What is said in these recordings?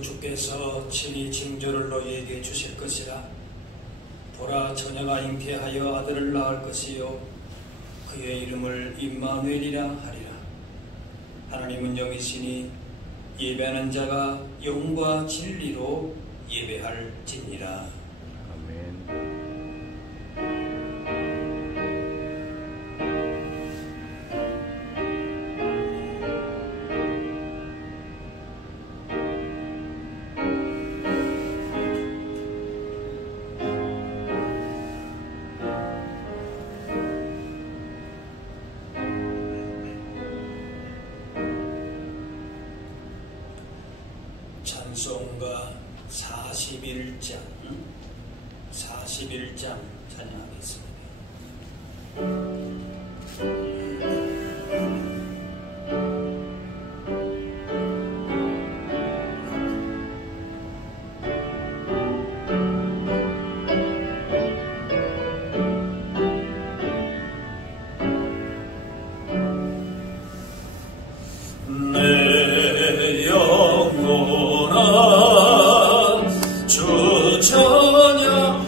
또 주께서 친히 징조를 너희에게 주실 것이라. 보라, 처녀가 잉태하여 아들을 낳을 것이요 그의 이름을 임마누엘이라 하리라. 하나님은 영이시니 예배하는 자가 영과 진리로 예배할지니라. 아멘. 찬송가 41장 찬양하겠습니다. 내 영혼아 주 찬양하여라.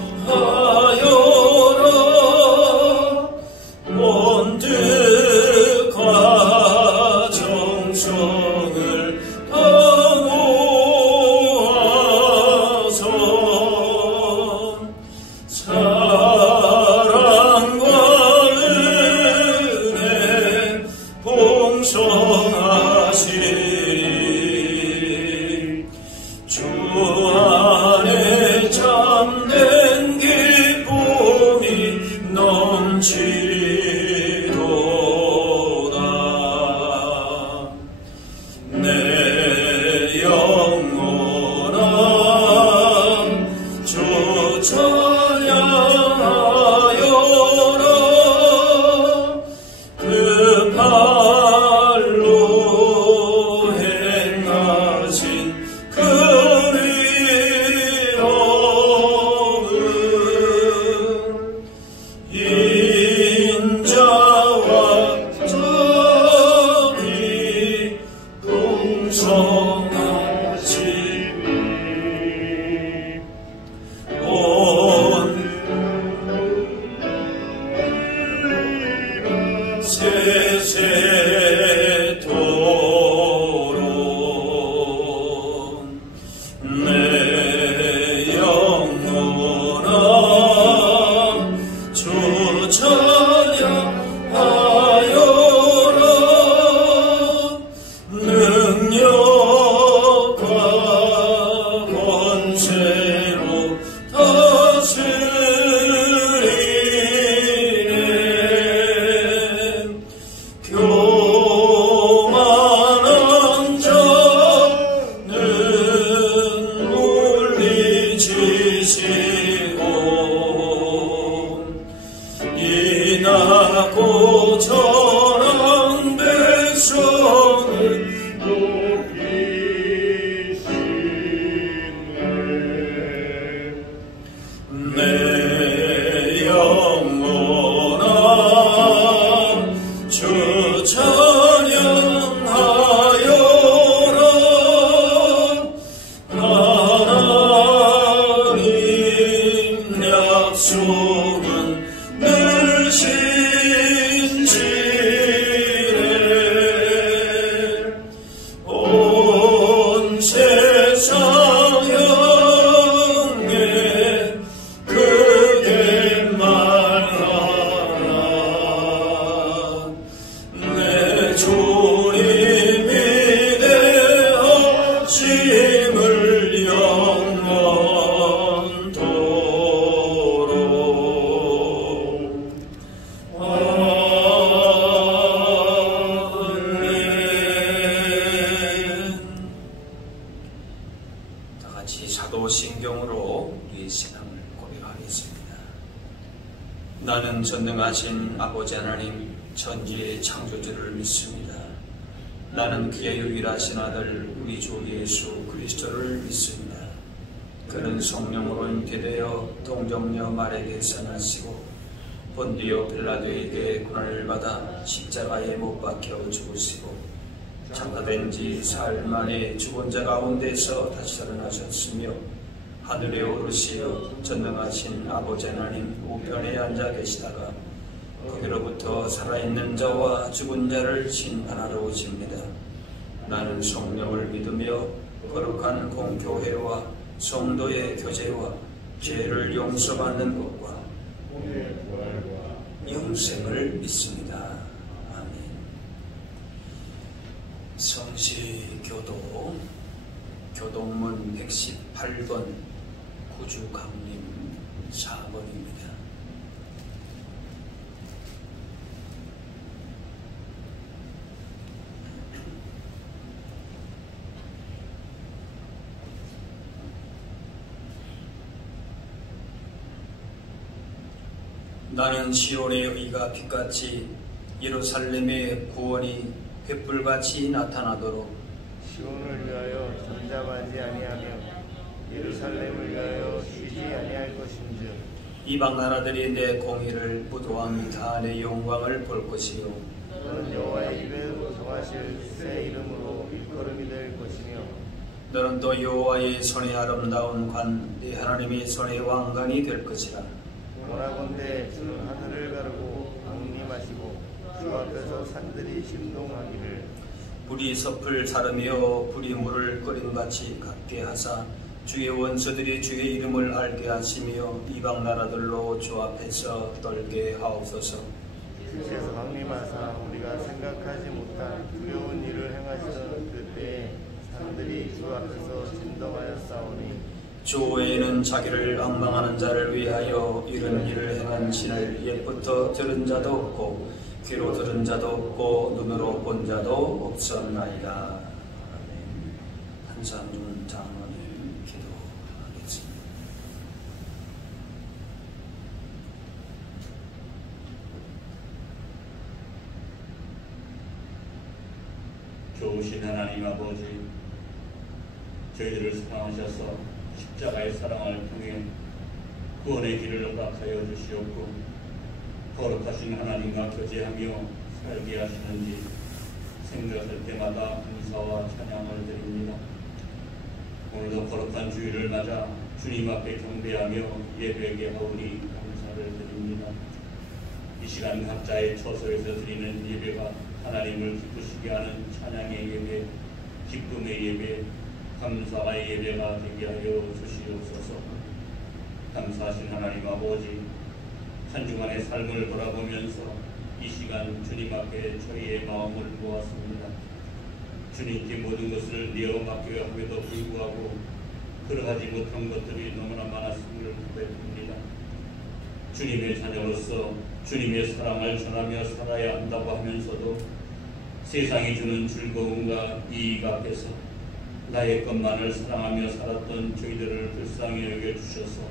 온 뜻과 정성을 다모아서 사랑과 은혜 봉송하시리. 주 안에 참된 기쁨이 넘치리도다. 내 영혼아 주 찬양하여라. 그 발로 행하신 그 위엄은 인자와 자비 풍성하시니. 온 세세토록 내 영혼아 주 찬양하여라. 능력과 권세로 다스리네. 교만한 자는 물리치시고 인하고 전한 백성을 높이시네. 내 영혼아 주 찬양하여라. 하나님 약속은 늘 신실해. 온 세상 향해 크게 말하라. 내 주님이 대하심을 영원토록. 아멘. 다 같이 사도신경으로 우리의 신앙을 고백하겠습니다. 나는 전능하신 아버지 하나님 천지의 창조주를 믿습니다. 나는 그의 유일하신 아들 우리 주 예수 그리스도를 믿습니다. 그는 성령으로 잉태되어 동정녀 마리아에게서 나시고 본디오 빌라도에게 고난을 받아 십자가에 못 박혀 죽으시고 장사된 지 사흘 만에 죽은 자 가운데서 다시 살아나셨으며 하늘에 오르시어 전능하신 아버지 하나님 우편에 앉아 계시다가 거기로부터 살아있는 자와 죽은 자를 심판하러 오십니다. 나는 성령을 믿으며 거룩한 공교회와 성도의 교제와 죄를 용서받는 것과 영생을 믿습니다. 아멘. 성시교도 교동문 118번 구주강림 4번입니다. 나는 시온의 의가 빛같이 예루살렘의 구원이 횃불같이 나타나도록 시온을 위하여 잠잠하지 아니하며 예루살렘을 위하여 쉬지 아니할 것인즉 이방 나라들이 내 공의를 무도함이 다 내 영광을 볼 것이요 너는 여호와의 입에 정하실 새 이름으로 일컬음이 될 것이며 너는 또 여호와의 손의 아름다운 관 네 하나님의 손의 왕관이 될 것이라. 원하건대 주는 하늘을 가르고 강림하시고 주 앞에서 산들이 심동하기를 불이 섭을 사르며 불이 물을 끓임같이 같게 하사 주의 원수들이 주의 이름을 알게 하시며 이방 나라들로 주 앞에서 떨게 하옵소서. 주께서 강림하사 우리가 생각하지 못한 두려운 일을 행하시던 그때에 산들이 주 앞에서 진동하였사오니 주 외에는 자기를 앙망하는 자를 위하여 이런 일을 행한 신을 옛부터 들은 자도 없고 귀로 들은 자도 없고 눈으로 본 자도 없었나이다. 한상준 장로님 기도하겠습니다. 좋으신 하나님 아버지, 저희들을 사랑하셔서 십자가의 사랑을 통해 구원의 길을 허락하여 주시옵고 거룩하신 하나님과 교제하며 살게 하시는지 생각할 때마다 감사와 찬양을 드립니다. 오늘도 거룩한 주일을 맞아 주님 앞에 경배하며 예배하게 하오니 감사를 드립니다. 이 시간 각자의 처소에서 드리는 예배가 하나님을 기쁘시게 하는 찬양의 예배, 기쁨의 예배, 감사의 예배가 되게 하여 주시옵소서. 감사하신 하나님 아버지, 한 주간의 삶을 돌아보면서 이 시간 주님 앞에 저희의 마음을 모았습니다. 주님께 모든 것을 내어 맡겨야 함에도 불구하고 그러하지 못한 것들이 너무나 많았음을 고백합니다. 주님의 자녀로서 주님의 사랑을 전하며 살아야 한다고 하면서도 세상이 주는 즐거움과 이익 앞에서 나의 것만을 사랑하며 살았던 저희들을 불쌍히 여겨주셔서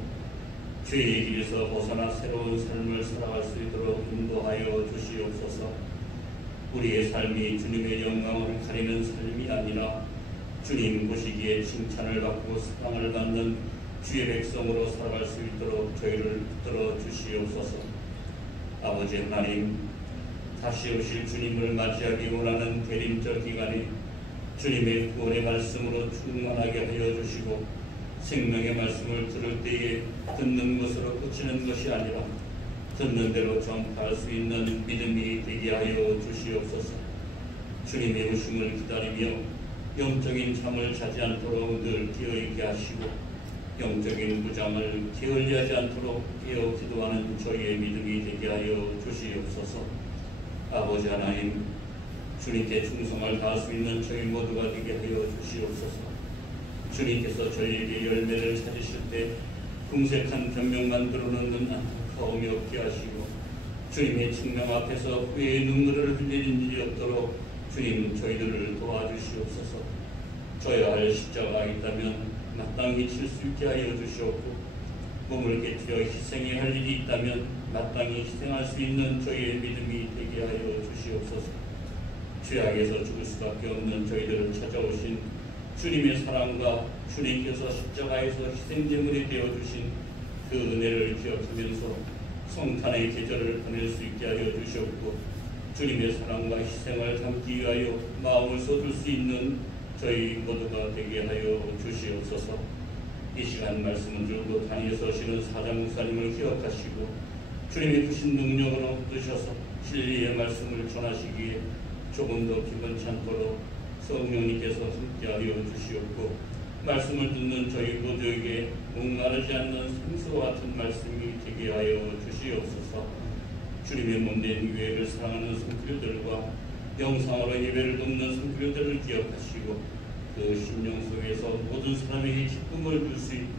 죄의 길에서 벗어나 새로운 삶을 살아갈 수 있도록 인도하여 주시옵소서. 우리의 삶이 주님의 영광을 가리는 삶이 아니라 주님 보시기에 칭찬을 받고 사랑을 받는 주의 백성으로 살아갈 수 있도록 저희를 붙들어 주시옵소서. 아버지 하나님, 다시 오실 주님을 맞이하기 원하는 대림절 기간에 주님의 구원의 말씀으로 충만하게 하여 주시고 생명의 말씀을 들을 때에 듣는 것으로 그치는 것이 아니라 듣는 대로 전파할 수 있는 믿음이 되게 하여 주시옵소서. 주님의 오심을 기다리며 영적인 잠을 자지 않도록 늘 깨어있게 하시고 영적인 무장을 게을리하지 않도록 깨어 기도하는 저희의 믿음이 되게 하여 주시옵소서. 아버지 하나님, 주님께 충성을 다할 수 있는 저희 모두가 되게 하여 주시옵소서. 주님께서 저희에게 열매를 찾으실 때 궁색한 변명만 들어놓는 안타까움이 없게 하시고 주님의 측명 앞에서 후회의 눈물을 흘리는 일이 없도록 주님 저희들을 도와주시옵소서. 져야 할 십자가가 있다면 마땅히 칠 수 있게 하여 주시옵고 몸을 깨뜨려 희생해야 할 일이 있다면 마땅히 희생할 수 있는 저희의 믿음이 되게 하여 주시옵소서. 죄악에서 죽을 수밖에 없는 저희들을 찾아오신 주님의 사랑과 주님께서 십자가에서 희생제물이 되어주신 그 은혜를 기억하면서 성탄의 계절을 보낼 수 있게 하여 주시옵고 주님의 사랑과 희생을 담기 위하여 마음을 쏟을 수 있는 저희 모두가 되게 하여 주시옵소서. 이 시간 말씀은 줄곧 단위에 서시는 사장 목사님을 기억하시고 주님의 크신 능력으로 뜨셔서 진리의 말씀을 전하시기에 조금 더 기분치 않도록 성령님께서 함께하여 주시옵고, 말씀을 듣는 저희 모두에게 목마르지 않는 생수와 같은 말씀이 되게 하여 주시옵소서. 주님의 몸된 교회를 사랑하는 성도들과 영상으로 예배를 돕는 성도들을 기억하시고 그 심령 속에서 모든 사람에게 기쁨을 줄 수 있고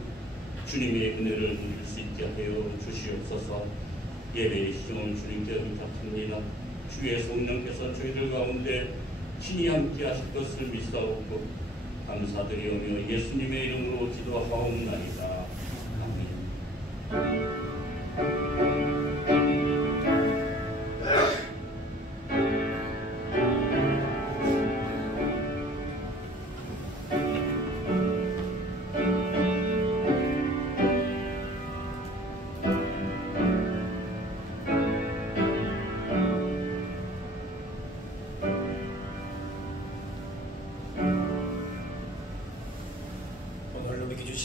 주님의 은혜를 누릴 수 있게 하여 주시옵소서. 예배의 시종을 주님께 부탁합니다. 주의 성령께서 저희들 가운데 친히 함께 하실 것을 믿사옵고 감사드리오며 예수님의 이름으로 기도하옵나이다. 아멘.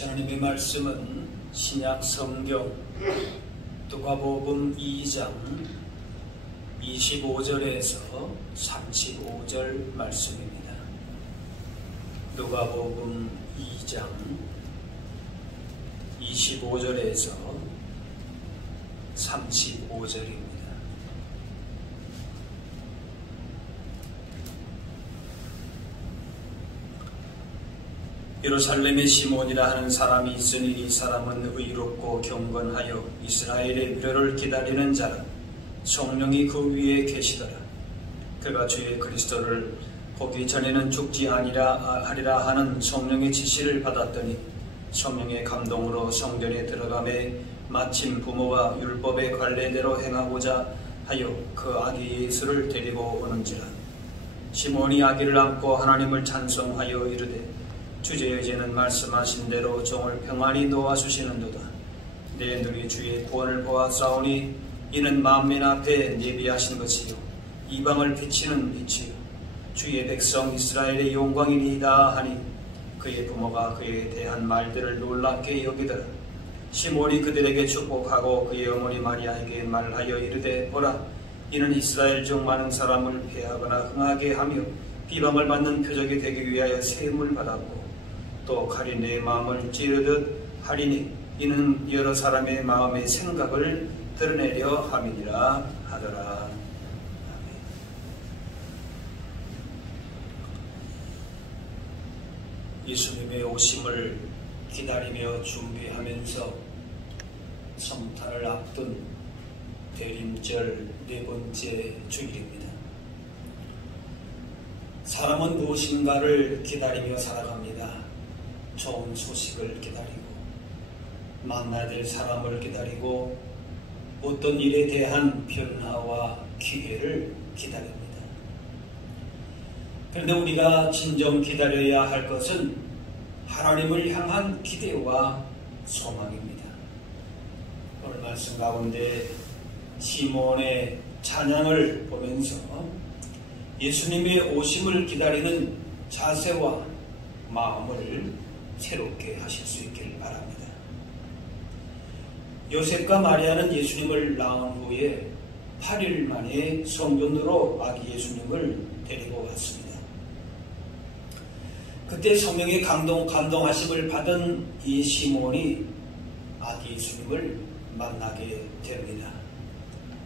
하나님의 말씀은 신약 성경 누가복음 2장 25절에서 35절 말씀입니다. 누가복음 2장 25절에서 35절입니다. 예루살렘에 시몬이라 하는 사람이 있으니 이 사람은 의롭고 경건하여 이스라엘의 위로를 기다리는 자라. 성령이 그 위에 계시더라. 그가 주의 그리스도를 보기 전에는 죽지 하리라 하는 성령의 지시를 받았더니 성령의 감동으로 성전에 들어가매 마침 부모가 율법의 관례대로 행하고자 하여 그 아기 예수를 데리고 오는지라. 시몬이 아기를 안고 하나님을 찬송하여 이르되 주제여제는 말씀하신 대로 종을 평안히 놓아주시는도다. 내 눈이 주의 구원을 보았사오니 이는 만민 앞에 예비하신 것이요 이방을 비치는 빛이요 주의 백성 이스라엘의 영광이니이다 하니 그의 부모가 그에 대한 말들을 놀랍게 여기더라. 시몬이 그들에게 축복하고 그의 어머니 마리아에게 말하여 이르되 보라, 이는 이스라엘 중 많은 사람을 패하거나 흥하게 하며 비방을 받는 표적이 되기 위하여 세움을 받았고 또 칼이 내 마음을 찌르듯 하리니 이는 여러 사람의 마음의 생각을 드러내려 함이니라 하더라. 아멘. 예수님의 오심을 기다리며 준비하면서 성탄을 앞둔 대림절 네 번째 주일입니다. 사람은 무엇인가를 기다리며 살아갑니다. 좋은 소식을 기다리고 만나야 될 사람을 기다리고 어떤 일에 대한 변화와 기회를 기다립니다. 그런데 우리가 진정 기다려야 할 것은 하나님을 향한 기대와 소망입니다. 오늘 말씀 가운데 시몬의 찬양을 보면서 예수님의 오심을 기다리는 자세와 마음을 새롭게 하실 수 있기를 바랍니다. 요셉과 마리아는 예수님을 낳은 후에 8일 만에 성전으로 아기 예수님을 데리고 왔습니다. 그때 성령의 감동하심을 받은 이 시몬이 아기 예수님을 만나게 됩니다.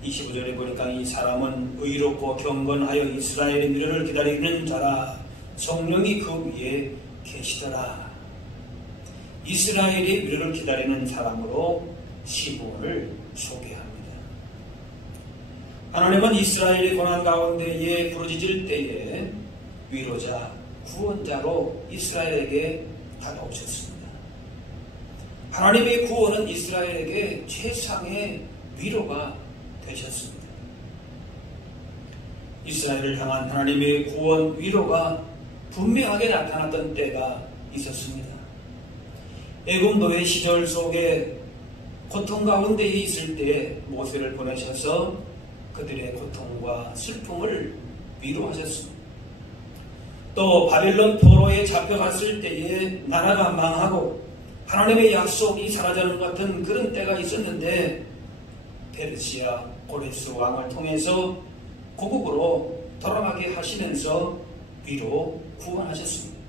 25절에 보니까 이 사람은 의롭고 경건하여 이스라엘의 미련을 기다리는 자라. 성령이 그 위에 계시더라. 이스라엘의 미련을 기다리는 사람으로 시몬을 소개합니다. 하나님은 이스라엘의 고난 가운데에 부르짖을 때에 위로자, 구원자로 이스라엘에게 다가오셨습니다. 하나님의 구원은 이스라엘에게 최상의 위로가 되셨습니다. 이스라엘을 향한 하나님의 구원, 위로가 분명하게 나타났던 때가 있었습니다. 애굽노예 시절 속에 고통 가운데 있을 때 모세를 보내셔서 그들의 고통과 슬픔을 위로하셨습니다. 또 바벨론 포로에 잡혀갔을 때에 나라가 망하고 하나님의 약속이 사라지는 것 같은 그런 때가 있었는데 페르시아 고레스 왕을 통해서 고국으로 돌아가게 하시면서 위로 구원하셨습니다.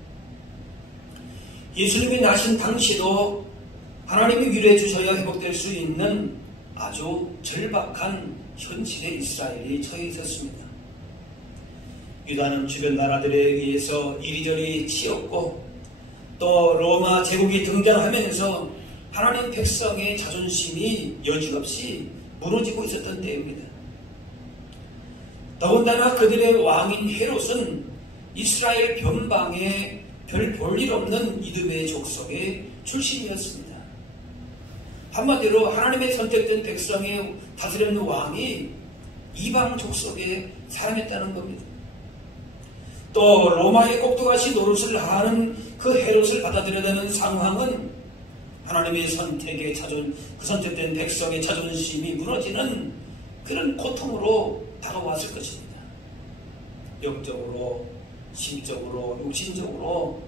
예수님이 나신 당시도 하나님이 위로해 주셔야 회복될 수 있는 아주 절박한 현실에 이스라엘이 처해 있었습니다. 유다는 주변 나라들에 의해서 이리저리 치였고 또 로마 제국이 등장하면서 하나님 백성의 자존심이 여지없이 무너지고 있었던 때입니다. 더군다나 그들의 왕인 헤롯은 이스라엘 변방에 별 볼일 없는 이두메 족속의 출신이었습니다. 한마디로 하나님의 선택된 백성의 다스리는 왕이 이방 족속의 사람이었다는 겁니다. 또 로마의 꼭두가시 노릇을 하는 그 헤롯을 받아들여야 되는 상황은 하나님의 선택에 그 선택된 백성의 자존심이 무너지는 그런 고통으로 다가왔을 것입니다. 영적으로, 심적으로, 육신적으로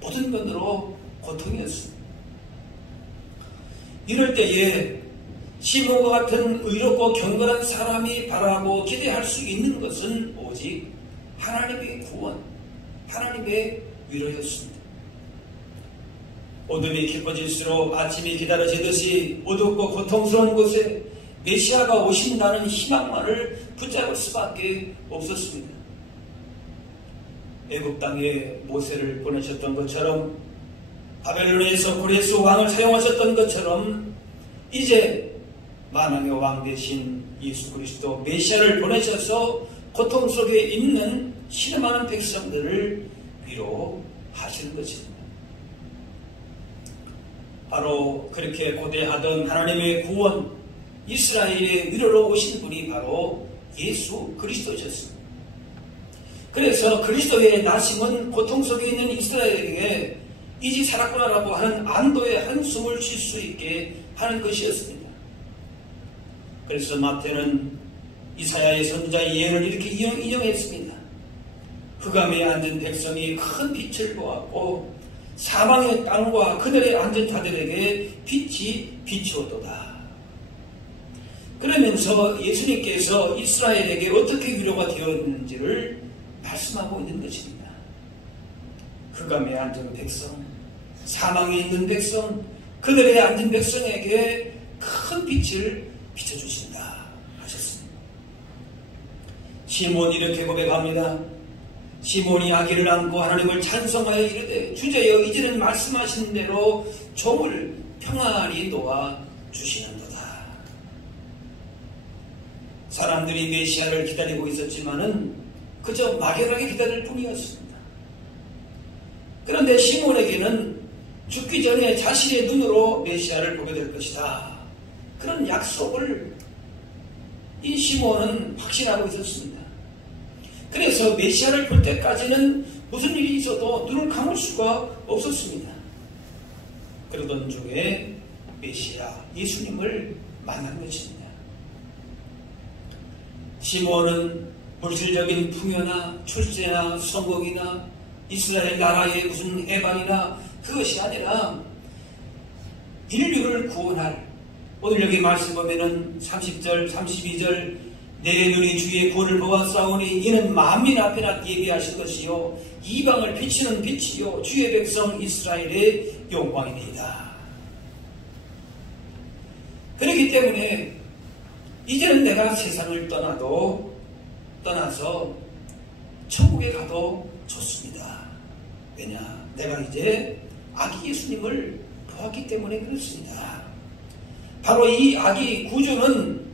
모든 면으로 고통이었습니다. 이럴 때에 시몬과 같은 의롭고 경건한 사람이 바라고 기대할 수 있는 것은 오직 하나님의 구원, 하나님의 위로였습니다. 어둠이 깊어질수록 아침이 기다려지듯이 어둡고 고통스러운 곳에 메시아가 오신다는 희망만을 붙잡을 수밖에 없었습니다. 애굽 땅에 모세를 보내셨던 것처럼 바벨론에서 고레스 왕을 사용하셨던 것처럼 이제 만왕의 왕 대신 예수 그리스도 메시아를 보내셔서 고통 속에 있는 신음하는 백성들을 위로하시는 것입니다. 바로 그렇게 고대하던 하나님의 구원, 이스라엘의 위로로 오신 분이 바로 예수 그리스도셨습니다. 그래서 그리스도의 나심은 고통 속에 있는 이스라엘에게 이제 살았구나라고 하는 안도의 한숨을 쉴 수 있게 하는 것이었습니다. 그래서 마태는 이사야의 선지자의 예언을 이렇게 인용했습니다. 흑암에 앉은 백성이 큰 빛을 보았고 사망의 땅과 그들의 앉은 자들에게 빛이 비추었도다. 그러면서 예수님께서 이스라엘에게 어떻게 위로가 되었는지를 말씀하고 있는 것입니다. 흑암에 앉은 백성, 사망에 있는 백성, 그들의 앉은 백성에게 큰 빛을 비춰주신다 하셨습니다. 시몬이 이렇게 고백합니다. 시몬이 아기를 안고 하나님을 찬송하여 이르되 주제여 이제는 말씀하신 대로 종을 평안히 놓아 주시는도다. 사람들이 메시아를 기다리고 있었지만은 그저 막연하게 기다릴 뿐이었습니다. 그런데 시몬에게는 죽기 전에 자신의 눈으로 메시아를 보게 될 것이다. 그런 약속을 이 시몬은 확신하고 있었습니다. 그래서 메시아를 볼 때까지는 무슨 일이 있어도 눈을 감을 수가 없었습니다. 그러던 중에 메시아 예수님을 만난 것입니다. 시몬은 물질적인 풍요나 출세나 성공이나 이스라엘 나라의 무슨 해방이나 그것이 아니라 인류를 구원할, 오늘 여기 말씀 보면은 30절, 32절 내 눈이 주의 구원을 보았사오니 이는 만민 앞에나 예비하신 것이요 이방을 비치는 빛이요 주의 백성 이스라엘의 영광이니이다. 그렇기 때문에 이제는 내가 세상을 떠나서 천국에 가도 좋습니다. 왜냐? 내가 이제 아기 예수님을 보았기 때문에 그렇습니다. 바로 이 아기 구주는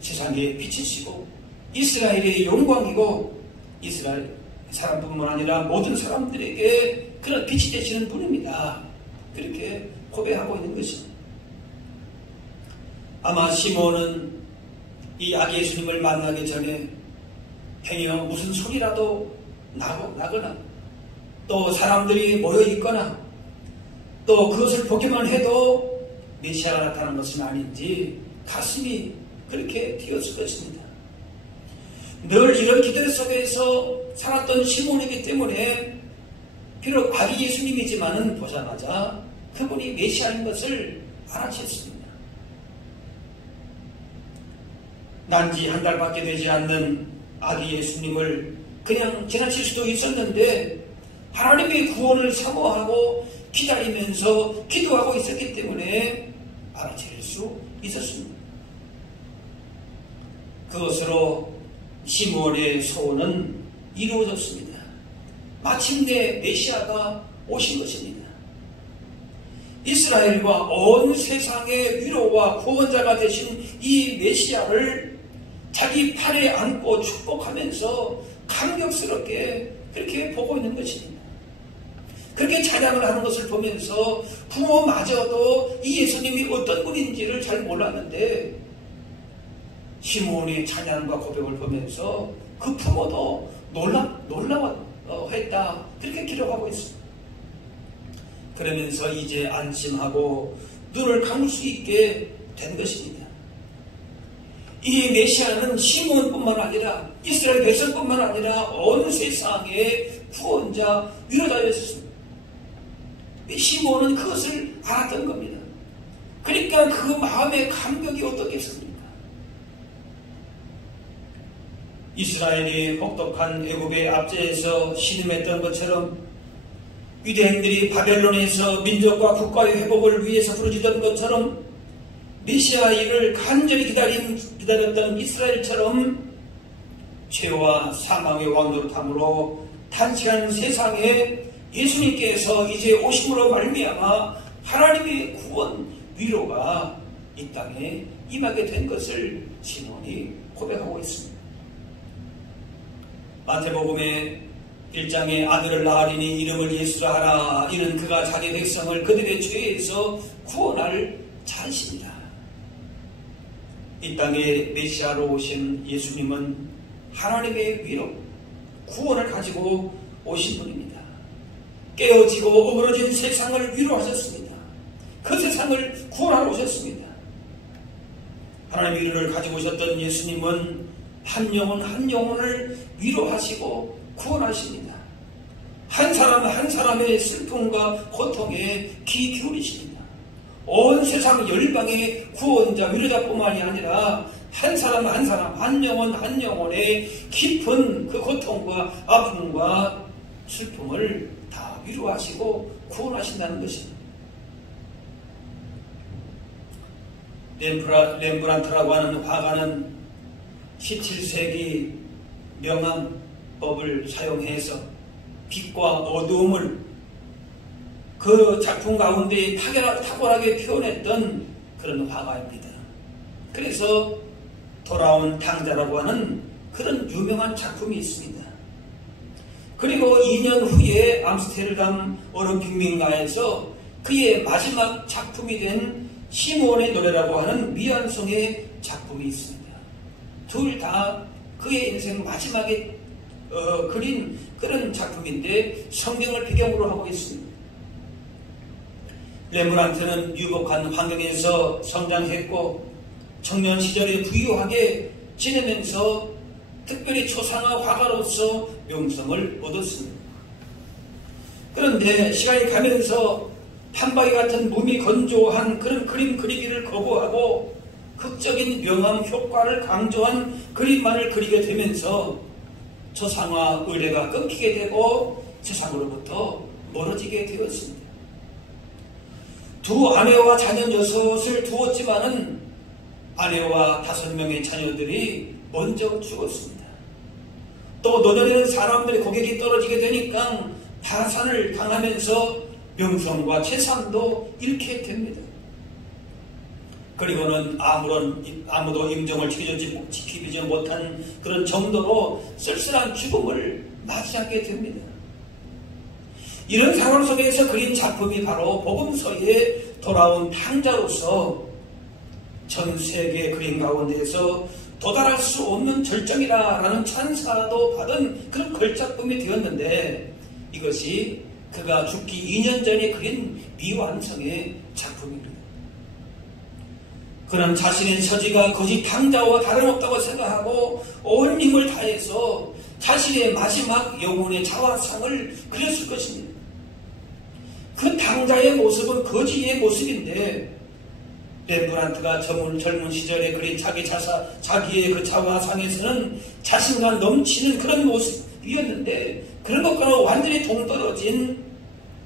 세상의 빛이시고 이스라엘의 영광이고 이스라엘 사람뿐만 아니라 모든 사람들에게 그런 빛이 되시는 분입니다. 그렇게 고백하고 있는 것입니다. 아마 시몬은 이 아기 예수님을 만나기 전에 행여 무슨 소리라도 나거나 또 사람들이 모여있거나 또 그것을 보기만 해도 메시아가 나타난 것은 아닌지 가슴이 그렇게 되었을 것입니다. 늘 이런 기도 속에서 살았던 시몬이기 때문에 비록 아기 예수님이지만은 보자마자 그분이 메시아인 것을 알아챘습니다. 난지 한 달밖에 되지 않는 아기 예수님을 그냥 지나칠 수도 있었는데 하나님의 구원을 사모하고 기다리면서 기도하고 있었기 때문에 알아챌 수 있었습니다. 그것으로 시몬의 소원은 이루어졌습니다. 마침내 메시아가 오신 것입니다. 이스라엘과 온 세상의 위로와 구원자가 되신 이 메시아를 자기 팔에 안고 축복하면서 감격스럽게 그렇게 보고 있는 것입니다. 그렇게 찬양을 하는 것을 보면서 부모마저도 이 예수님이 어떤 분인지를 잘 몰랐는데 시몬의 찬양과 고백을 보면서 그 부모도 놀라워했다. 그렇게 기록하고 있습니다. 그러면서 이제 안심하고 눈을 감을 수 있게 된 것입니다. 이 메시아는 시몬뿐만 아니라 이스라엘 백성뿐만 아니라 온 세상의 구원자 위로자였습니다. 시몬은 그것을 알았던 겁니다. 그러니까 그 마음의 감격이 어떻겠습니까? 이스라엘이 혹독한 애굽의 압제에서 신음했던 것처럼 유대인들이 바벨론에서 민족과 국가의 회복을 위해서 부르짖던 것처럼 메시아 일을 간절히 기다렸던 이스라엘처럼 죄와 사망의 왕노릇함으로 탄식하는 세상에 예수님께서 이제 오심으로 말미암아 하나님의 구원 위로가 이 땅에 임하게 된 것을 시몬이 고백하고 있습니다. 마태복음의 1장에 아들을 낳으리니 이름을 예수라 하라. 이는 그가 자기 백성을 그들의 죄에서 구원할 자이십니다. 이 땅에 메시아로 오신 예수님은 하나님의 위로, 구원을 가지고 오신 분입니다. 깨어지고 어그러진 세상을 위로하셨습니다. 그 세상을 구원하러 오셨습니다. 하나님의 위로를 가지고 오셨던 예수님은 한 영혼 한 영혼을 위로하시고 구원하십니다. 한 사람 한 사람의 슬픔과 고통에 귀 기울이십니다. 온 세상 열방의 구원자 위로자뿐만이 아니라 한 사람 한 사람 한 영혼 한 영혼의 깊은 그 고통과 아픔과 슬픔을 다 위로하시고 구원하신다는 것입니다. 렘브란트라고 하는 화가는 17세기 명암법을 사용해서 빛과 어두움을 그 작품 가운데 탁월하게 표현했던 그런 화가입니다. 그래서 돌아온 탕자라고 하는 그런 유명한 작품이 있습니다. 그리고 2년 후에 암스테르담 올림픽민가에서 그의 마지막 작품이 된 시몬의 노래라고 하는 미완성의 작품이 있습니다. 둘 다 그의 인생 마지막에 그린 그런 작품인데 성경을 배경으로 하고 있습니다. 렘브란트는 유복한 환경에서 성장했고 청년 시절에 부유하게 지내면서 특별히 초상화 화가로서 명성을 얻었습니다. 그런데 시간이 가면서 판박이 같은 몸이 건조한 그런 그림 그리기를 거부하고 극적인 명암 효과를 강조한 그림만을 그리게 되면서 초상화 의뢰가 끊기게 되고 세상으로부터 멀어지게 되었습니다. 두 아내와 자녀 6을 두었지만은 아내와 5명의 자녀들이 먼저 죽었습니다. 또 노년에는 사람들의 고객이 떨어지게 되니까 파산을 당하면서 명성과 재산도 잃게 됩니다. 그리고는 아무도 임종을 지키지 못한 그런 정도로 쓸쓸한 죽음을 맞이하게 됩니다. 이런 상황 속에서 그린 작품이 바로 복음서에 돌아온 탕자로서 전 세계 그림 가운데에서 도달할 수 없는 절정이라는 찬사도 받은 그런 걸작품이 되었는데 이것이 그가 죽기 2년 전에 그린 미완성의 작품입니다. 그는 자신의 처지가 거짓 탕자와 다름없다고 생각하고 온 힘을 다해서 자신의 마지막 영혼의 자화상을 그렸을 것입니다. 그 탕자의 모습은 거지의 모습인데 렘브란트가 젊은 시절에 그린 자기의 그 자화상에서는 자신감 넘치는 그런 모습이었는데 그런 것과는 완전히 동떨어진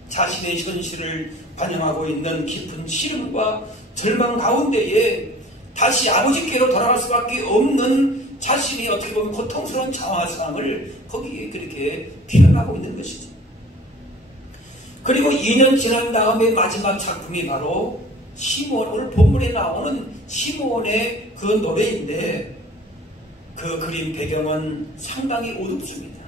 자신의 현실을 반영하고 있는 깊은 시름과 절망 가운데에 다시 아버지께로 돌아갈 수밖에 없는 자신이 어떻게 보면 고통스러운 자화상을 거기에 그렇게 표현하고 있는 것이죠. 그리고 2년 지난 다음에 마지막 작품이 바로 시므온, 오늘 본문에 나오는 시므온의 그 노래인데 그 그림 배경은 상당히 어둡습니다.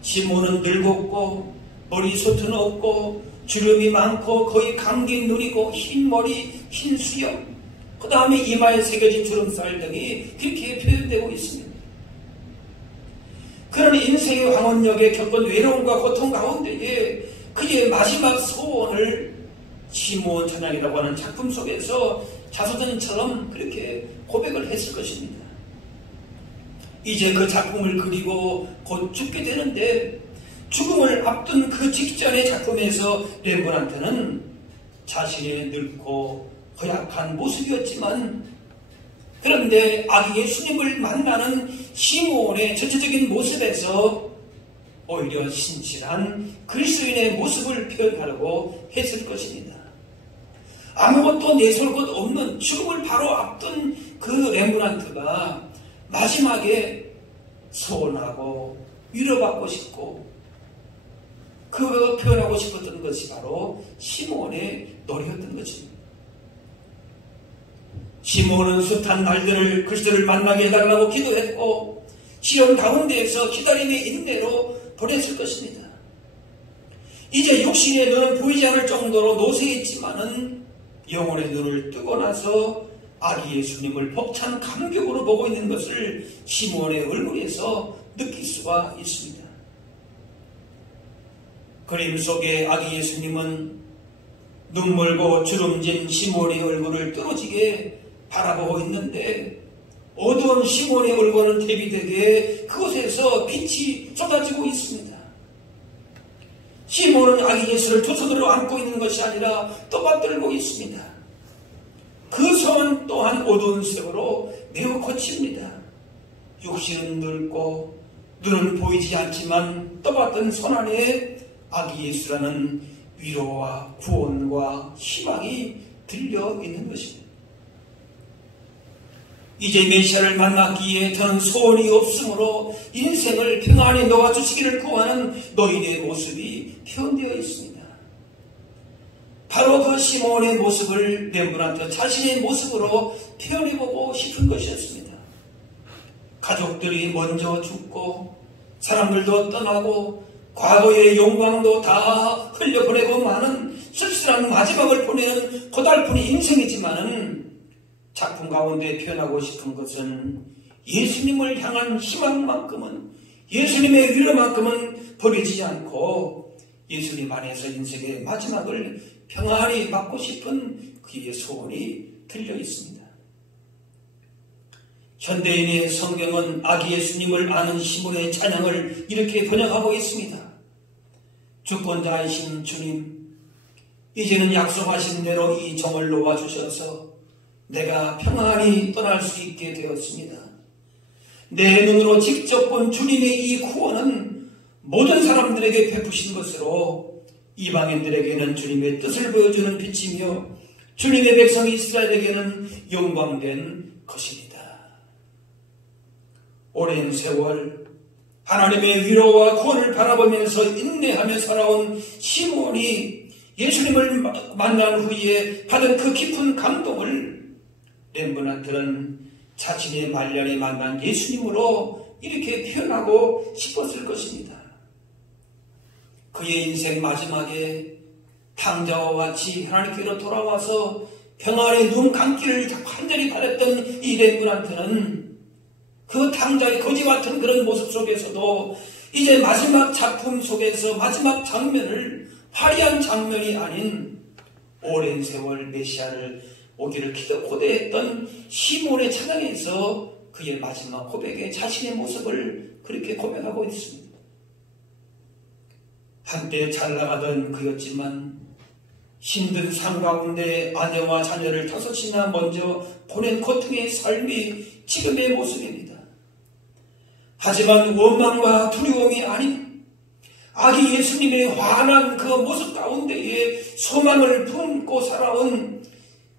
시므온은 늙었고 머리숱은 없고 주름이 많고 거의 감기 눈이고 흰 머리, 흰 수염, 그 다음에 이마에 새겨진 주름살 등이 그렇게 표현되고 있습니다. 그런 인생의 황혼역에 겪은 외로움과 고통 가운데에 그의 마지막 소원을 시므온 찬양이라고 하는 작품 속에서 자서전처럼 그렇게 고백을 했을 것입니다. 이제 그 작품을 그리고 곧 죽게 되는데 죽음을 앞둔 그 직전의 작품에서 렘브란트는 자신의 늙고 허약한 모습이었지만 그런데 아기 예수님을 만나는 시므온의 전체적인 모습에서 오히려 신실한 그리스도인의 모습을 표현하려고 했을 것입니다. 아무것도 내세울 것 없는 죽음을 바로 앞둔 그 렘브란트가 마지막에 소원하고 위로받고 싶고 그 표현하고 싶었던 것이 바로 시므온의 노래였던 것입니다. 시므온은 숱한 날들을 그리스도를 만나게 해달라고 기도했고 시련 가운데에서 기다림의 인내로 보냈을 것입니다. 이제 육신의 눈은 보이지 않을 정도로 노쇠했지만은 영혼의 눈을 뜨고 나서 아기 예수님을 벅찬 감격으로 보고 있는 것을 시므온의 얼굴에서 느낄 수가 있습니다. 그림 속의 아기 예수님은 눈물고 주름진 시므온의 얼굴을 뚫어지게 바라보고 있는데 어두운 시므온의 얼굴은 대비되게 그곳에서 빛이 쏟아지고 있습니다. 시므온은 아기 예수를 두 손으로 안고 있는 것이 아니라 떠받들고 있습니다. 그 손 또한 어두운 색으로 매우 거칩니다. 육신은 늙고 눈은 보이지 않지만 떠받든 손 안에 아기 예수라는 위로와 구원과 희망이 들려 있는 것입니다. 이제 메시아를 만났기에 저는 소원이 없으므로 인생을 평안히 놓아주시기를 구하는 노인의 모습이 표현되어 있습니다. 바로 그 시므온의 모습을 렘브란트 자신의 모습으로 표현해보고 싶은 것이었습니다. 가족들이 먼저 죽고 사람들도 떠나고 과거의 영광도 다 흘려보내고 많은 쓸쓸한 마지막을 보내는 고달픈 인생이지만은 작품 가운데 표현하고 싶은 것은 예수님을 향한 희망만큼은 예수님의 위로만큼은 버리지 않고 예수님 안에서 인생의 마지막을 평안히 맞고 싶은 그의 소원이 들려 있습니다. 현대인의 성경은 아기 예수님을 아는 시므온의 찬양을 이렇게 번역하고 있습니다. 주권자이신 주님, 이제는 약속하신 대로 이 종을 놓아주셔서 내가 평안히 떠날 수 있게 되었습니다. 내 눈으로 직접 본 주님의 이 구원은 모든 사람들에게 베푸신 것으로 이방인들에게는 주님의 뜻을 보여주는 빛이며 주님의 백성 이스라엘에게는 영광된 것입니다. 오랜 세월 하나님의 위로와 구원을 바라보면서 인내하며 살아온 시므온이 예수님을 만난 후에 받은 그 깊은 감동을 렘브란트는 자신의 말년에 만난 예수님으로 이렇게 표현하고 싶었을 것입니다. 그의 인생 마지막에 탕자와 같이 하나님께로 돌아와서 평안의 눈 감기를 간절히 바랬던 이 렘브란트는 그 탕자의 거지 같은 그런 모습 속에서도 이제 마지막 작품 속에서 마지막 장면을 화려한 장면이 아닌 오랜 세월 메시아를 오기를 고대했던 시몬의 찬양에서 그의 마지막 고백에 자신의 모습을 그렇게 고백하고 있습니다. 한때 잘 나가던 그였지만 힘든 삶 가운데 아내와 자녀를 5이나 먼저 보낸 고통의 삶이 지금의 모습입니다. 하지만 원망과 두려움이 아닌 아기 예수님의 환한 그 모습 가운데에 소망을 품고 살아온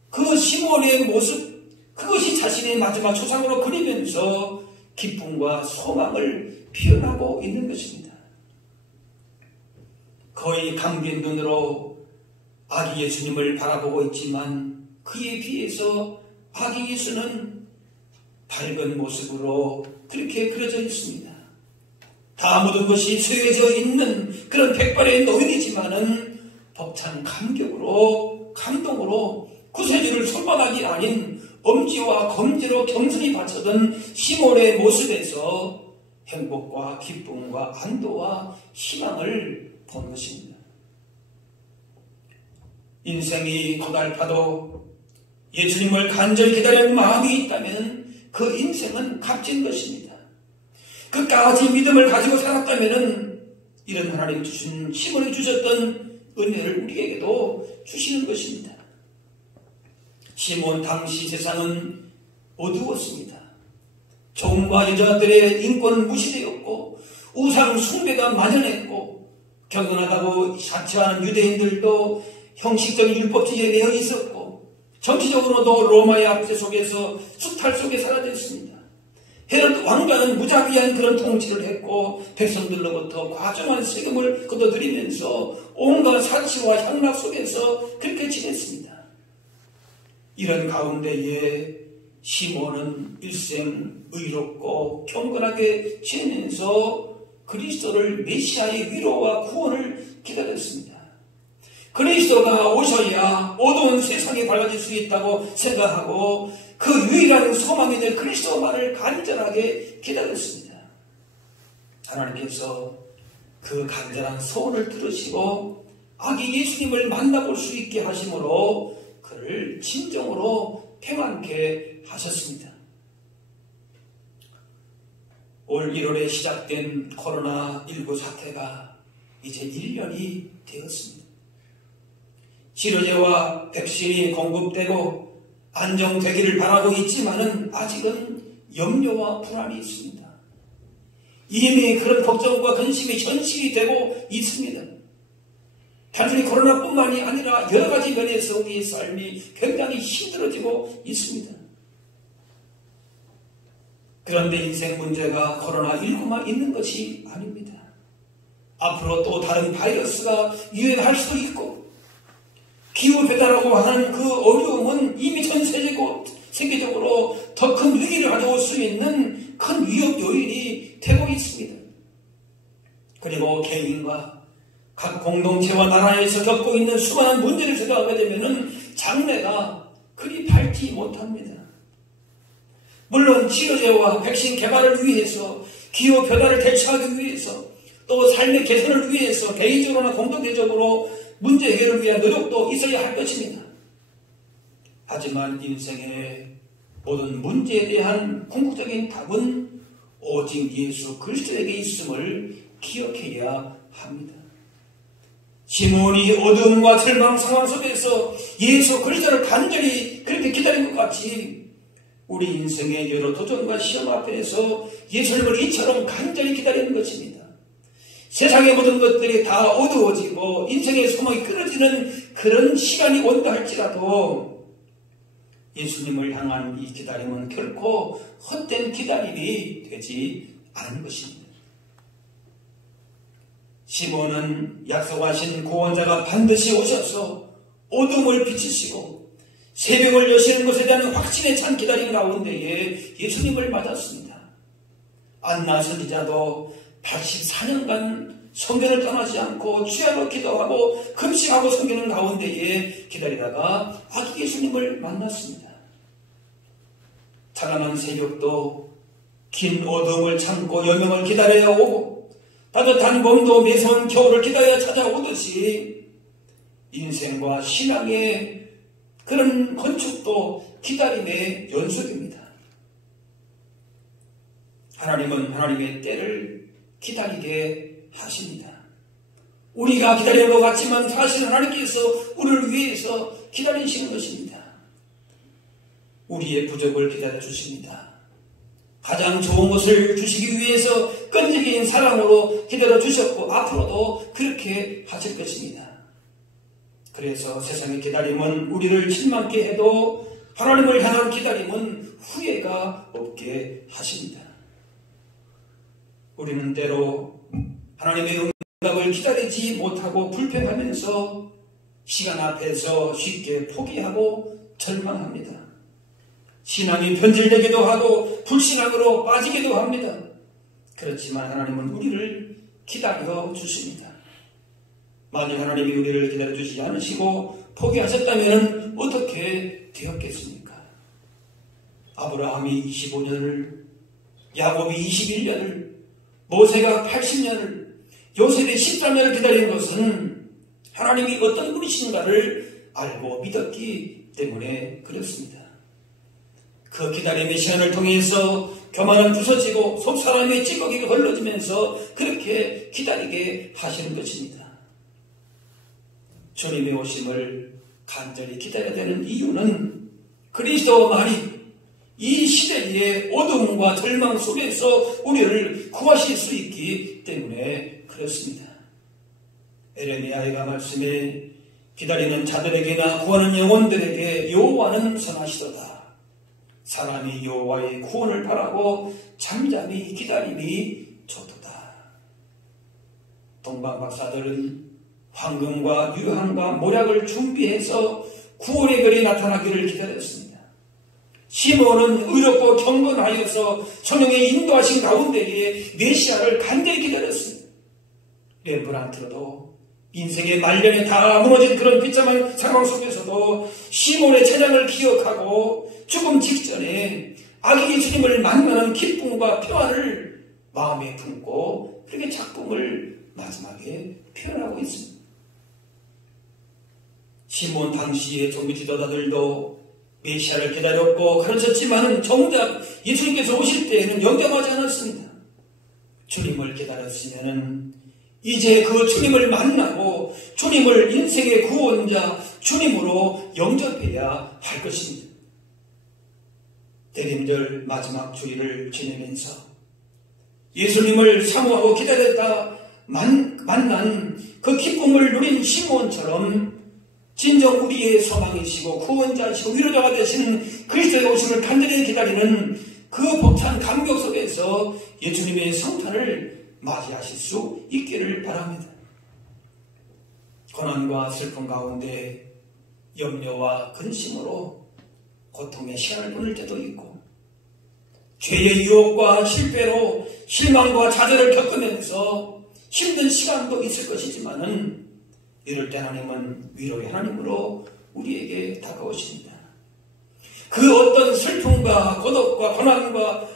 그 시몬의 모습, 그것이 자신의 마지막 초상으로 그리면서 기쁨과 소망을 표현하고 있는 것입니다. 거의 감긴 눈으로 아기 예수님을 바라보고 있지만 그에 비해서 아기 예수는 밝은 모습으로 그렇게 그려져 있습니다. 다 모든 것이 쇠해져 있는 그런 백발의 노인이지만은 벅찬 감격으로 감동으로 구세주를 손바닥이 아닌 엄지와 검지로 겸손히 바쳐던 시몬의 모습에서 행복과 기쁨과 안도와 희망을 본 것입니다. 인생이 고달파도 예수님을 간절히 기다리는 마음이 있다면 그 인생은 값진 것입니다. 끝까지 믿음을 가지고 살았다면 이런 하나님 주신 시몬이 주셨던 은혜를 우리에게도 주시는 것입니다. 시몬 당시 세상은 어두웠습니다. 종과 여자들의 인권은 무시되었고 우상 숭배가 만연했고 경건하다고 자처하는 유대인들도 형식적인 율법주의에 매여 있었고 정치적으로도 로마의 압제 속에서 수탈 속에 살아져 있습니다. 헤롯 왕가는 무자비한 그런 통치를 했고 백성들로부터 과정한 세금을 걷어들이면서 온갖 사치와 향락 속에서 그렇게 지냈습니다. 이런 가운데에 시몬은 일생 의롭고 경건하게 지내면서 그리스도를 메시아의 위로와 구원을 기다렸습니다. 그리스도가 오셔야 어두운 세상이 밝아질 수 있다고 생각하고 그 유일한 소망이 될 그리스도만을 간절하게 기다렸습니다. 하나님께서 그 간절한 소원을 들으시고 아기 예수님을 만나볼 수 있게 하심으로 그를 진정으로 평안케 하셨습니다. 올 1월에 시작된 코로나19 사태가 이제 1년이 되었습니다. 치료제와 백신이 공급되고 안정되기를 바라고 있지만은 아직은 염려와 불안이 있습니다. 이미 그런 걱정과 근심이 현실이 되고 있습니다. 단순히 코로나뿐만이 아니라 여러 가지 면에서 우리의 삶이 굉장히 힘들어지고 있습니다. 그런데 인생 문제가 코로나19만 있는 것이 아닙니다. 앞으로 또 다른 바이러스가 유행할 수도 있고 기후변화라고 하는 그 어려움은 이미 전 세계적으로 더 큰 위기를 가져올 수 있는 큰 위협 요인이 되고 있습니다. 그리고 개인과 각 공동체와 나라에서 겪고 있는 수많은 문제를 생각하게 되면 장래가 그리 밝지 못합니다. 물론 치료제와 백신 개발을 위해서 기후변화를 대처하기 위해서 또 삶의 개선을 위해서 개인적으로나 공동체적으로 문제 해결을 위한 노력도 있어야 할 것입니다. 하지만 인생의 모든 문제에 대한 궁극적인 답은 오직 예수 그리스도에게 있음을 기억해야 합니다. 시몬이 어두움과 절망 상황 속에서 예수 그리스도를 간절히 그렇게 기다린 것 같이 우리 인생의 여러 도전과 시험 앞에서 예수님을 이처럼 간절히 기다리는 것입니다. 세상의 모든 것들이 다 어두워지고 인생의 소망이 끊어지는 그런 시간이 온다 할지라도 예수님을 향한 이 기다림은 결코 헛된 기다림이 되지 않은 것입니다. 시몬은 약속하신 구원자가 반드시 오셔서 어둠을 비치시고 새벽을 여시는 것에 대한 확신에 찬 기다림 가운데에 예수님을 맞았습니다. 안나 선지자도 84년간 성전을 떠나지 않고 주야로 기도하고 금식하고 섬기는 가운데에 기다리다가 아기 예수님을 만났습니다. 찬란한 새벽도 긴 어둠을 참고 여명을 기다려야 오고 따뜻한 봄도 매서운 겨울을 기다려 찾아오듯이 인생과 신앙의 그런 건축도 기다림의 연속입니다. 하나님은 하나님의 때를 기다리게 하십니다. 우리가 기다리는 것 같지만 사실 하나님께서 우리를 위해서 기다리시는 것입니다. 우리의 부족을 기다려 주십니다. 가장 좋은 것을 주시기 위해서 끈질긴 사랑으로 기다려 주셨고 앞으로도 그렇게 하실 것입니다. 그래서 세상의 기다림은 우리를 실망케 해도 하나님을 향한 기다림은 후회가 없게 하십니다. 우리는 때로 하나님의 응답을 기다리지 못하고 불평하면서 시간 앞에서 쉽게 포기하고 절망합니다. 신앙이 변질되기도 하고 불신앙으로 빠지기도 합니다. 그렇지만 하나님은 우리를 기다려 주십니다. 만약 하나님이 우리를 기다려 주시지 않으시고 포기하셨다면 어떻게 되었겠습니까? 아브라함이 25년을, 야곱이 21년을, 모세가 80년을, 요셉이 13년을 기다린 것은 하나님이 어떤 분이신가를 알고 믿었기 때문에 그렇습니다. 그 기다림의 시간을 통해서 교만은 부서지고 속사람의 찌꺼기가 흘러지면서 그렇게 기다리게 하시는 것입니다. 주님의 오심을 간절히 기다려야 되는 이유는 그리스도만이 이 시대의 어둠과 절망 속에서 우리를 구하실 수 있기 때문에 그렇습니다. 에레미야가 말씀에 기다리는 자들에게나 구하는 영혼들에게 여호와는 선하시도다. 사람이 여호와의 구원을 바라고 잠잠히 기다림이 좋도다. 동방 박사들은 황금과 유황과 모략을 준비해서 구원의 별이 나타나기를 기다렸습니다. 시몬은 의롭고 경건하여서 성령의 인도하신 가운데에 메시아를 간절히 기다렸습니다. 렘브란트도 인생의 말년에 다 무너진 그런 비참한 상황 속에서도 시몬의 재난을 기억하고 죽음 직전에 아기 예수님을 만나는 기쁨과 평안을 마음에 품고 그렇게 작품을 마지막에 표현하고 있습니다. 시몬 당시의 종교 지도자들도 메시아를 기다렸고 가르쳤지만 정작 예수님께서 오실 때에는 영접하지 않았습니다. 주님을 기다렸으면 이제 그 주님을 만나고 주님을 인생의 구원자 주님으로 영접해야 할 것입니다. 대림절 마지막 주일을 지내면서 예수님을 사모하고 기다렸다 만난 그 기쁨을 누린 시몬처럼 진정 우리의 소망이시고 구원자이시고 위로자가 되신 그리스도의 오심을 간절히 기다리는 그 벅찬 감격 속에서 예수님의 성탄을 맞이하실 수 있기를 바랍니다. 고난과 슬픔 가운데 염려와 근심으로 고통의 시간을 보낼 때도 있고 죄의 유혹과 실패로 실망과 좌절을 겪으면서 힘든 시간도 있을 것이지만은 이럴 때 하나님은 위로의 하나님으로 우리에게 다가오십니다. 그 어떤 슬픔과 고독과 고난과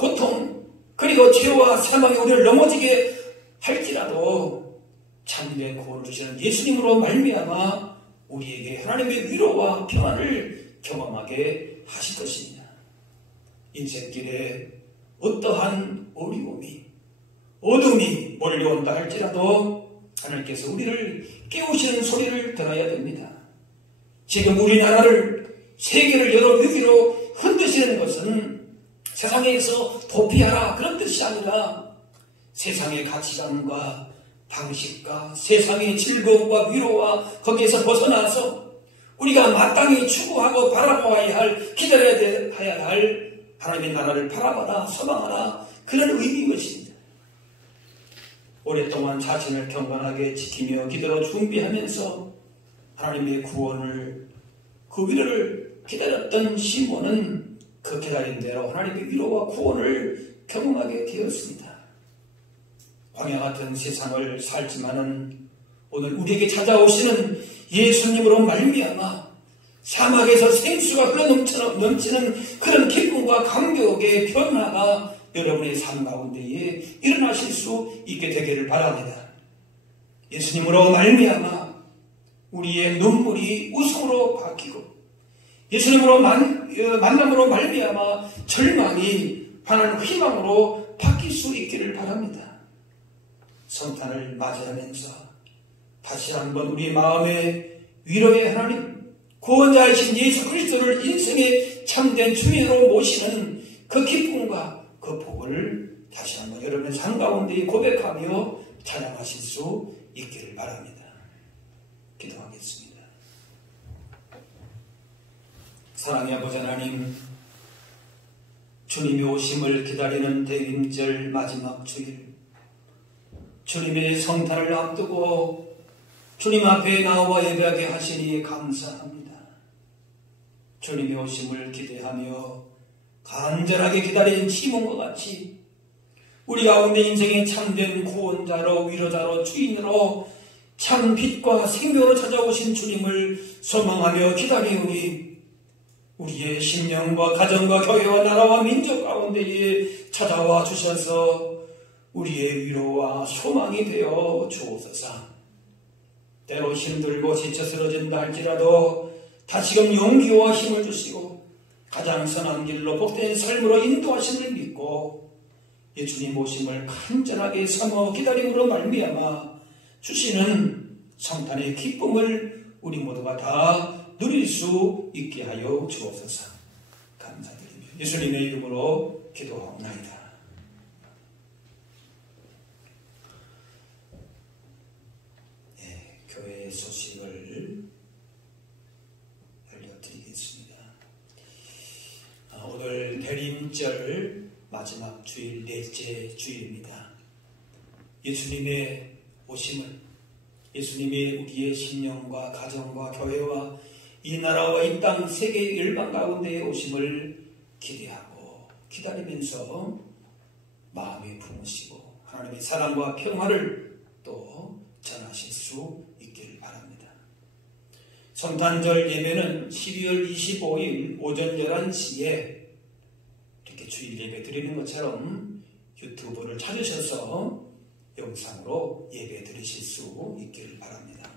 고통 그리고 죄와 사망이 우리를 넘어지게 할지라도 참된 구원을 주시는 예수님으로 말미암아 우리에게 하나님의 위로와 평안을 경험하게 하실 것입니다. 인생길에 어떠한 어려움이 어둠이 몰려온다 할지라도 하나님께서 우리를 깨우시는 소리를 들어야 됩니다. 지금 우리나라를 세계를 여러 위기로 흔드시는 것은 세상에서 도피하라 그런 뜻이 아니라 세상의 가치관과 방식과 세상의 즐거움과 위로와 거기에서 벗어나서 우리가 마땅히 추구하고 바라보아야 할 기다려야 할 하나님의 나라를 바라봐라 소망하라 그런 의미인 것입니다. 오랫동안 자신을 경건하게 지키며 기도로 준비하면서 하나님의 구원을 그 위로를 기다렸던 시몬은 그 기다린 대로 하나님의 위로와 구원을 경험하게 되었습니다. 광야 같은 세상을 살지만은 오늘 우리에게 찾아오시는 예수님으로 말미암아 사막에서 생수가 흘러넘치는 그런 기쁨과 감격의 변화가 여러분의 삶 가운데에 일어나실 수 있게 되기를 바랍니다. 예수님으로 말미암아 우리의 눈물이 웃음으로 바뀌고 예수님으로 만남으로 말미암아 절망이 하나님 희망으로 바뀔 수 있기를 바랍니다. 성탄을 맞이하면서 다시 한번 우리 마음에 위로의 하나님, 구원자이신 예수 그리스도를 인생의 참된 주인으로 모시는 그 기쁨과 그 복을 다시 한번 여러분의 삶 가운데 고백하며 찬양하실 수 있기를 바랍니다. 기도하겠습니다. 사랑의 아버지 하나님, 주님의 오심을 기다리는 대림절 마지막 주일, 주님의 성탄을 앞두고 주님 앞에 나와 예배하게 하시니 감사합니다. 주님의 오심을 기대하며 간절하게 기다리는 시몬과 같이 우리 가운데 인생의 참된 구원자로 위로자로 주인으로 참 빛과 생명으로 찾아오신 주님을 소망하며 기다리오니 우리의 심령과 가정과 교회와 나라와 민족 가운데에 찾아와 주셔서 우리의 위로와 소망이 되어 주옵소서. 때로 힘들고 지쳐 쓰러진다 할지라도 다시금 용기와 힘을 주시고 가장 선한 길로 복된 삶으로 인도하심을 믿고 예수님 오심을 간절하게 사모하고 기다림으로 말미암아 주시는 성탄의 기쁨을 우리 모두가 다 누릴 수 있게 하여 주옵소서. 감사드리며 예수님의 이름으로 기도하옵나이다. 교회 소식을 알려드리겠습니다. 오늘 대림절 마지막 주일, 넷째 주일입니다. 예수님의 오심을, 예수님이 우리의 심령과 가정과 교회와 이 나라와 이 땅 세계 열방 가운데에 오심을 기대하고 기다리면서 마음에 품으시고 하나님의 사랑과 평화를 또 전하실 수 있기를 바랍니다. 성탄절 예배는 12월 25일 오전 11시에 이렇게 주일 예배 드리는 것처럼 유튜브를 찾으셔서 영상으로 예배 드리실 수 있기를 바랍니다.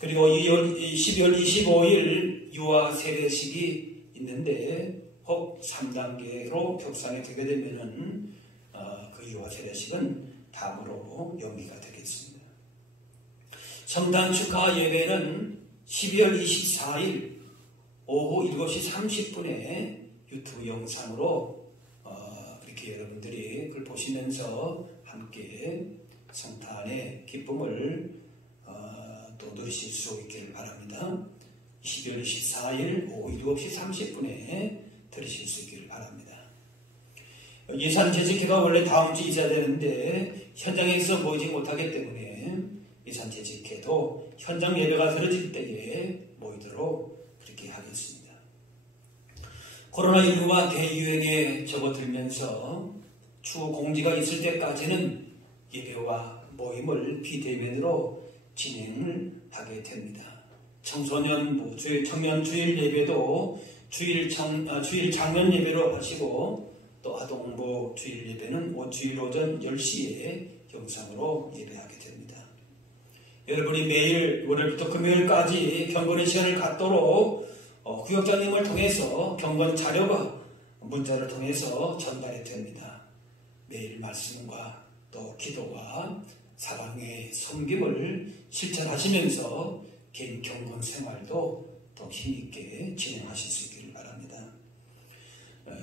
그리고 12월 25일 유아 세례식이 있는데 혹 3단계로 격상이 되게 되면은 그 유아 세례식은 다음으로 연기가 되겠습니다. 성탄 축하 예배는 12월 24일 오후 7시 30분에 유튜브 영상으로 이렇게 여러분들이 그걸 보시면서 함께 성탄의 기쁨을 또 누리실 수 있기를 바랍니다. 12월 24일 오후 7시 30분에 들으실 수 있기를 바랍니다. 예산 재직회가 원래 다음 주 있어야 되는데 현장에서 모이지 못하기 때문에 예산 재직회도 현장 예배가 드려질 때에 모이도록 그렇게 하겠습니다. 코로나19가 대유행에 접어들면서 추후 공지가 있을 때까지는 예배와 모임을 비대면으로 진행을 하게 됩니다. 청소년부, 청년 주일 예배도 주일 장면 예배로 하시고 또 아동부 주일 예배는 주일 오전 10시에 영상으로 예배하게 됩니다. 여러분이 매일 월요일부터 금요일까지 경건의 시간을 갖도록 구역장님을 통해서 경건 자료가 문자를 통해서 전달이 됩니다. 매일 말씀과 또 기도와 사랑의 섬김을 실천하시면서 개인 경건 생활도 더 힘있게 진행하실 수 있기를 바랍니다.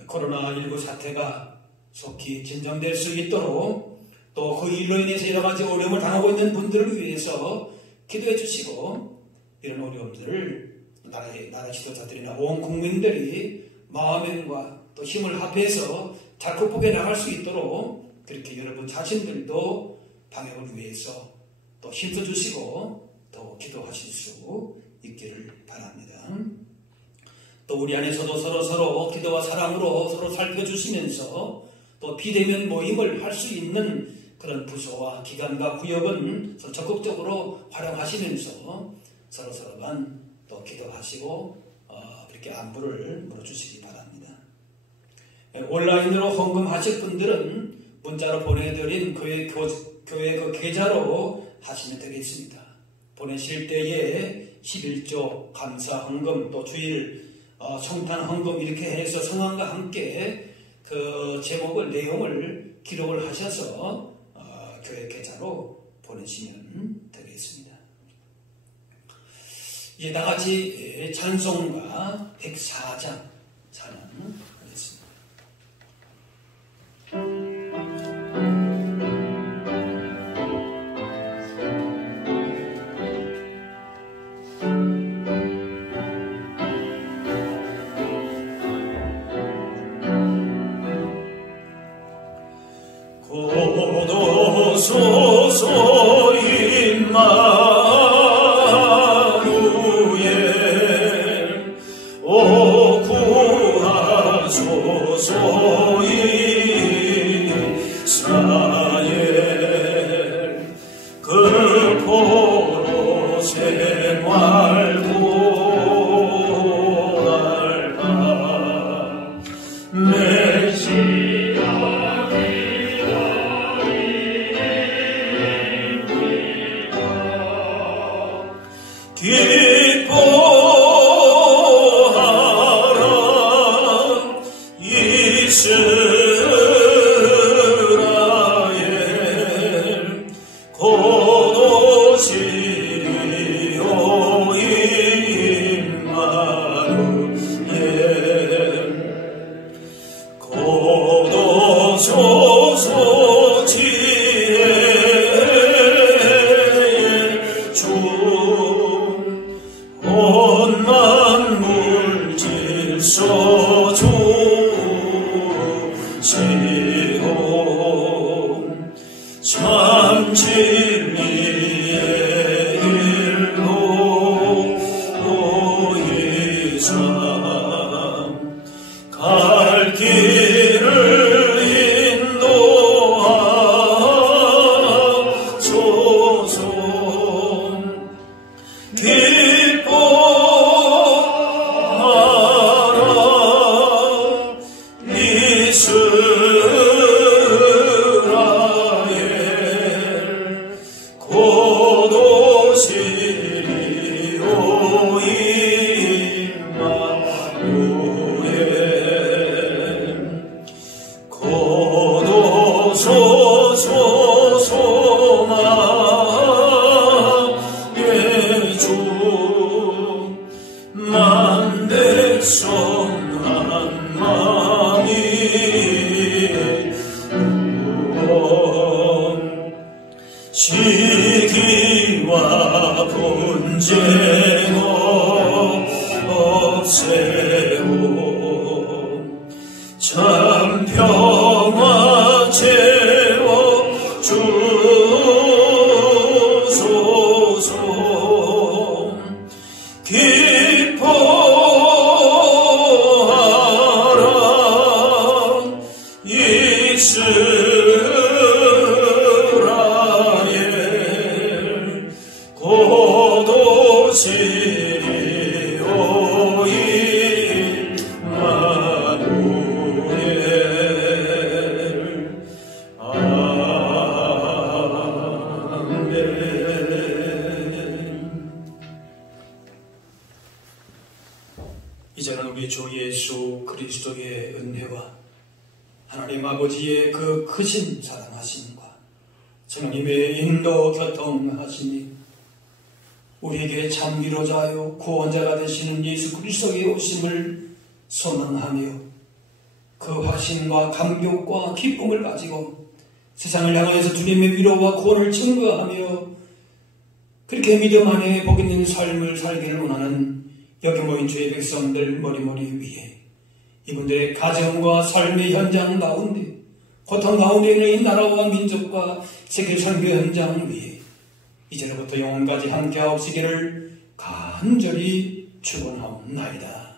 코로나19 사태가 속히 진정될 수 있도록 또 그 일로 인해서 여러 가지 어려움을 당하고 있는 분들을 위해서 기도해 주시고 이런 어려움들을 나라 지도자들이나 온 국민들이 마음과 또 힘을 합해서 잘 극복해 나갈 수 있도록 그렇게 여러분 자신들도 방역을 위해서 또 힘써 주시고 또 기도하실 수 있기를 바랍니다. 또 우리 안에서도 서로 기도와 사랑으로 서로 살펴주시면서 또 비대면 모임을 할 수 있는 그런 부서와 기관과 구역은 서로 적극적으로 활용하시면서 서로간 또 기도하시고 그렇게 안부를 물어주시기 바랍니다. 온라인으로 헌금하실 분들은 문자로 보내드린 교회 그 계좌로 하시면 되겠습니다. 보내실 때에 11조 감사 헌금 또 주일 성탄 헌금 이렇게 해서 성함과 함께 그 제목을 내용을 기록을 하셔서 교회 계좌로 보내시면 되겠습니다. 이제 나같이 찬송가 104장 찬양하겠습니다. 고도소서 임마누엘 오 구하소서 이스라엘 그 포로 생활 고날바 메시아 기뻐하라 이스라엘 고도시리오 임마누엘 고도소서 지혜의 주 온 만물 질서 주시고 참 진리의 길로 보이사 갈 길을 인도하소서 기뻐하라 이스라엘 고도시리오 임마누엘 고도소서 소망의 주 만백성 한마음이 시기와 분쟁 없애고 참 평화 채워 주소서 기뻐하라 이스라엘 고도시리오 임마누엘 아멘. 이제는 우리 주 예수 그리스도의 은혜와 하나님 아버지의 그 크신 사랑하심과 주님의 인도 교통하심이 우리에게 참 위로자요 구원자가 되시는 예수 그리스도의 오심을 소망하며 그 확신과 감격과 기쁨을 가지고 세상을 향하여서 주님의 위로와 구원을 증거하며 그렇게 믿음 안에 복 있는 삶을 살기를 원하는 여기 모인 주의 백성들 머리머리 위에 이분들의 가정과 삶의 현장 가운데 고통 가운데 있는 이 나라와 민족과 세계 선교 현장 위에 이제로부터 영원까지 함께하옵시기를 간절히 축원하옵나이다.